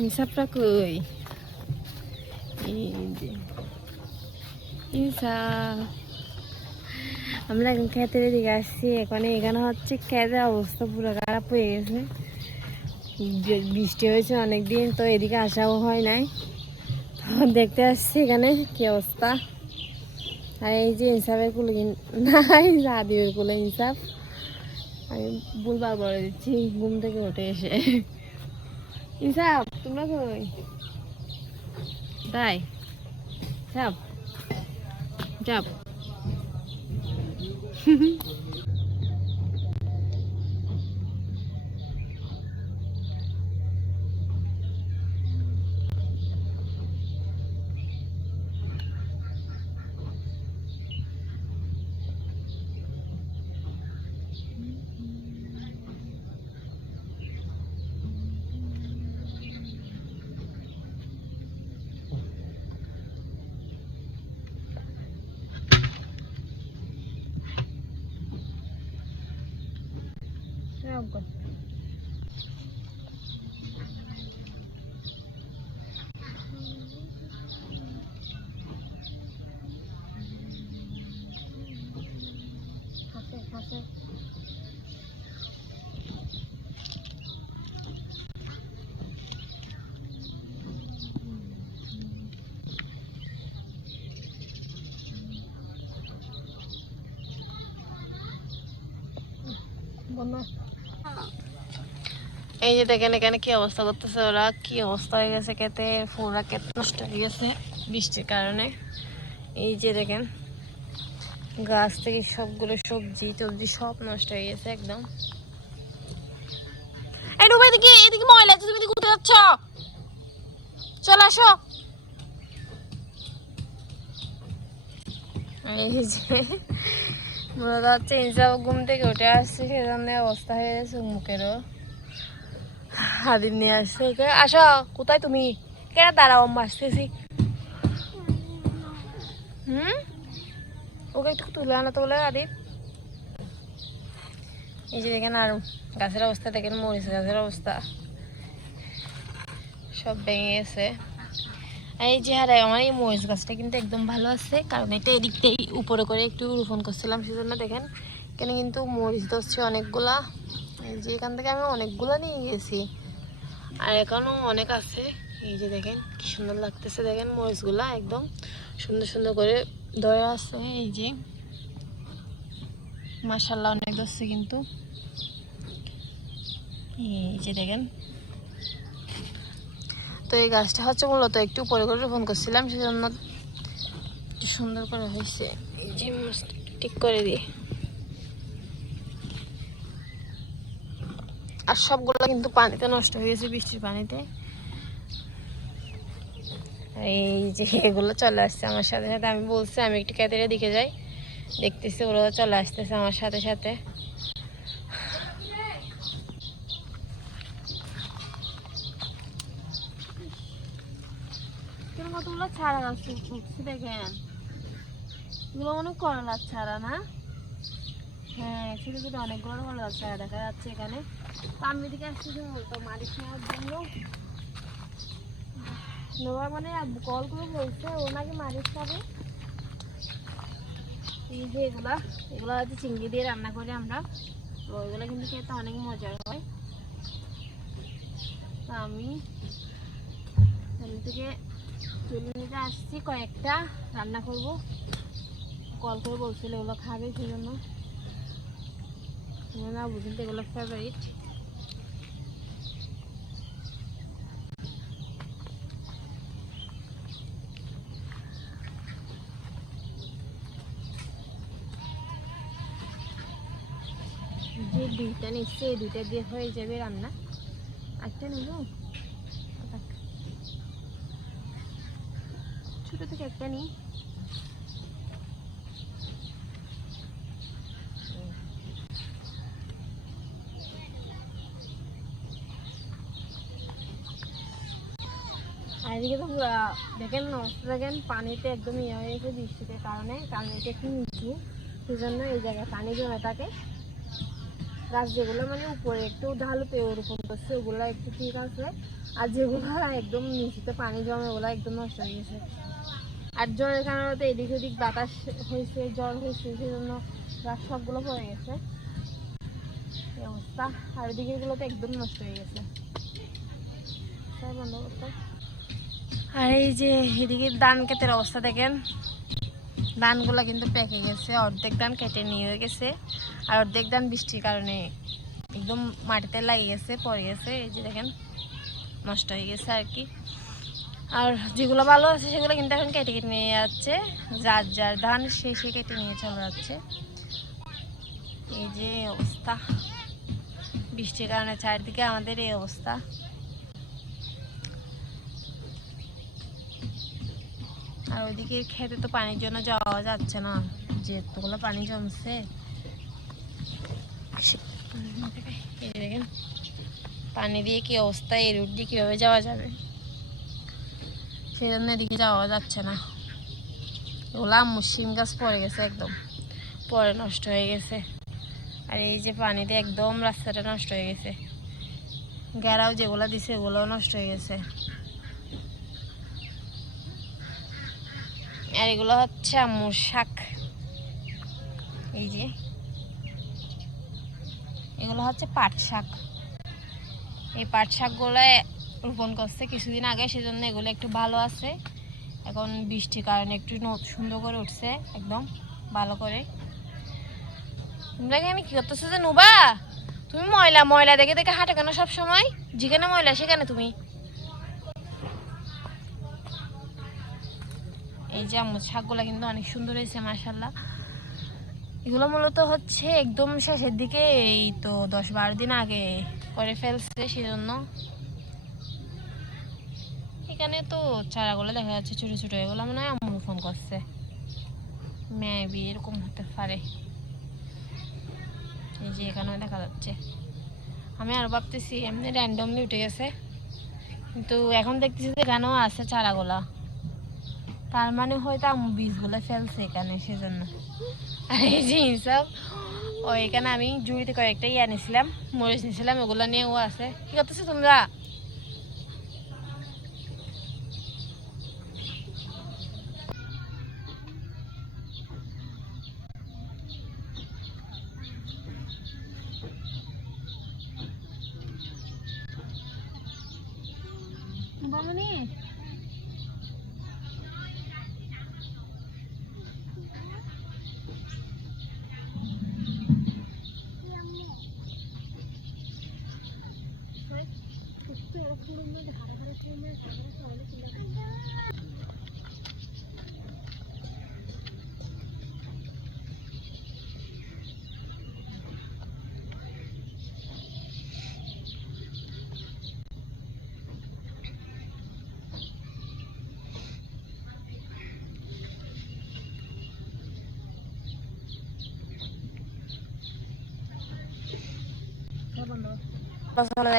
ইনসাফটা কই? ইনসাফ, আমরা এখন খেতের দিকে আসছি। এখানে হচ্ছে খেতের অবস্থা পুরো খারাপ হয়ে গেছে। বৃষ্টি হয়েছে অনেকদিন, তো এদিকে আসাও হয় নাই। তো দেখতে আসছি এখানে কি অবস্থা। আর এই যে ইনসাফের কুলে নাই, আদিবের কুলে ইনসাফ। আমি ভুলবার বলে দিচ্ছি ঘুম থেকে উঠে এসে। ইনসাফ তোমরা কই? তাই চাপ চাপ। এই যে দেখেন এখানে কি অবস্থা করতেছে ওরা, কি অবস্থা হয়ে গেছে খেতে, পুরা ক্ষেত নষ্ট হয়ে গেছে বৃষ্টির কারণে। এই যে দেখেন গাছ থেকে সবগুলো সবজি টবজি সব নষ্ট হয়ে গেছে একদম। এই রুবা, এদিকে এদিকে ময়লা আছে, তুমি এদিকে উঠে যাচ্ছ, চলে আসো। এই যে মূলত হচ্ছে ইনসাফ ঘুম থেকে উঠে আসছে, সেজন্য অবস্থা হয়ে গেছে মুখেরও। হাদির নিয়ে আসছে ওকে, আসো। কোথায় তুমি? কেন দাঁড়াও, আমি আসতেছি। ওকে একটু তুলে আনা তো বলে আদির। এই যে দেখেন আর গাছের অবস্থা দেখেন, মরিচ গাছের অবস্থা সব ভেঙে গেছে। এই যে হারে আমার এই মরিচ গাছটা কিন্তু একদম ভালো আছে, কারণ এটা এদিকটাই উপরে করে একটু রোপণ করছিলাম, সেজন্য দেখেন এখানে কিন্তু মরিচ ধরছে অনেকগুলা। এই যে এখান থেকে আমি অনেকগুলা নিয়ে গেছি, আর এখনো অনেক আছে। এই যে দেখেন কি সুন্দর লাগতেছে, দেখেন মরিচগুলা একদম সুন্দর সুন্দর করে ধরে আছে। এই যে মাশাআল্লাহ অনেক ধরছে কিন্তু। এই যে দেখেন, তো এই গাছটা হচ্ছে মূলত একটু উপরে করে রোপণ করছিলাম, সেজন্য সুন্দর করে হয়েছে। এই যে ঠিক করে দিই, আর সবগুলো কিন্তু পানিতে নষ্ট হয়ে গেছে বৃষ্টির পানিতে। এই যে এগুলো চলে আসছে আমার সাথে সাথে, আমি বলছি আমি একটু ক্যাতের দিকে যাই, দেখতেছি ওরা চলে আসতেছে আমার সাথে সাথে। কতগুলো ছাড়া গাছ উঠছে দেখেন, এগুলো মনে করলার ছাড়া না? হ্যাঁ, ছোটো ছোটো অনেকগুলো করলার ছাড়া দেখা যাচ্ছে এখানে। তো আমি এদিকে আসতেছি তো মারিচ নেওয়ার জন্য। নেওয়া মানে কল করে বলছে ও নাকি মারিচ খাবে। এই যে এগুলা এগুলো হচ্ছে চিংড়ি দিয়ে রান্না করি আমরা, তো ওইগুলো কিন্তু খেতে অনেক মজার হয়। তো আমি তেল থেকে তুলে নিতে আসছি, কয়েকটা রান্না করব। কল করে বলছিল এগুলো খাবে, সেজন্য না বুঝতে এগুলো ফেভারিট। যে দুইটা নিচ্ছে এই দুইটা দিয়ে হয়ে যাবে রান্না। একটা নেব, ছোট থেকে একটা নিই। আর এদিকে তো দেখেন দেখেন পানিতে একদম ইয়ে হয়ে গেছে বৃষ্টিতে কারণে, কারণ এটা একটু নিচু, সেজন্য এই জায়গায় পানি জমে থাকে। গাছ যেগুলো মানে উপরে একটু ঢালুতে রোপণ করছে ওগুলো একটু ঠিক আছে, আর যেগুলো একদম নিচেতে পানি জমে ওগুলো একদম নষ্ট হয়ে গেছে। আর জ্বরের কারণে তো এদিক ওদিক বাতাস হয়েছে, জ্বর হয়েছে, সেই জন্য গাছ সবগুলো পড়ে গেছে এই অবস্থা। আর এদিকে গুলো তো একদম নষ্ট হয়ে গেছে। আর এই যে এদিকে ধান ক্ষেতের অবস্থা দেখেন, ধানগুলো কিন্তু পেকে গেছে, অর্ধেক ধান কেটে নিয়ে গেছে, আর অর্ধেক ধান বৃষ্টির কারণে একদম মাটিতে লাগিয়ে গেছে, পড়ে গেছে। এই যে দেখেন নষ্ট হয়ে গেছে আর কি। আর যেগুলো ভালো আছে সেগুলো কিন্তু এখন কেটে কেটে নিয়ে যাচ্ছে, যার যার ধান সে কেটে নিয়ে চলে যাচ্ছে। এই যে অবস্থা, বৃষ্টির কারণে চারিদিকে আমাদের এই অবস্থা। আর ওইদিকে খেতে তো পানির জন্য যাওয়া যাচ্ছে না, যেগুলো পানি জমছে। দেখেন পানি দিয়ে কি অবস্থা, এই রুট দিয়ে কিভাবে যাওয়া যাবে, সেই জন্য এদিকে যাওয়া যাচ্ছে না। ওগুলা শিম গাছ পড়ে গেছে, একদম পরে নষ্ট হয়ে গেছে। আর এই যে পানিতে একদম রাস্তাটা নষ্ট হয়ে গেছে, ঘেরাও যেগুলো দিছে ওগুলোও নষ্ট হয়ে গেছে। আর এগুলো হচ্ছে আম্মুর শাক, এই যে এগুলো হচ্ছে পাট শাক। এই পাট শাকগুলো রোপণ করছে কিছুদিন আগে, সেজন্য এগুলো একটু ভালো আছে। এখন বৃষ্টির কারণে একটু সুন্দর করে উঠছে, একদম ভালো করে। তোমরা এখানে কি করতেছো যে নুবা? তুমি ময়লা ময়লা দেখে দেখে হাঁটে কেন সব সময়? যেখানে ময়লা সেখানে তুমি। এই যে আম্মুর শাকগুলা কিন্তু অনেক সুন্দর হয়েছে মাশাআল্লাহ। এগুলো মূলত হচ্ছে একদম শেষের দিকে, এই তো 10-12 দিন আগে করে ফেলছে, সেজন্য এখানে তো চারাগুলো দেখা যাচ্ছে ছোট ছোট, এগুলো মনে হয় আম্মু ফোন করছে, মেবি এরকম হতে পারে। এই যে এখানেও দেখা যাচ্ছে। আমি আরো ভাবতেছি এমনি র্যান্ডমলি উঠে গেছে, কিন্তু এখন দেখতেছি যে এখানেও আছে চারাগুলা, তার মানে হয়তো আম্মু বীজগুলো ফেলছে এখানে, সেজন্য। আর এই যে সব এখানে আমি জুড়িতে কয়েকটা নিয়েছিলাম, মরিচ নিয়েছিলাম, ওগুলো নিয়েও আছে। কি করতেছো তোমরা? বলনি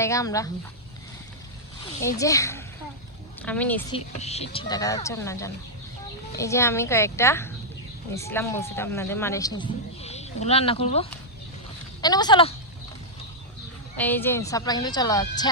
জায়গা আমরা এই যে আমি নিছি, দেখা যাচ্ছে না জানো। এই যে আমি কয়েকটা নিয়েছিলাম, বলছিলাম আপনাদের মারিচ নিছি, এগুলো রান্না করবো। এনে চলো। এই যে ইনসাফটা কিন্তু চলে যাচ্ছে।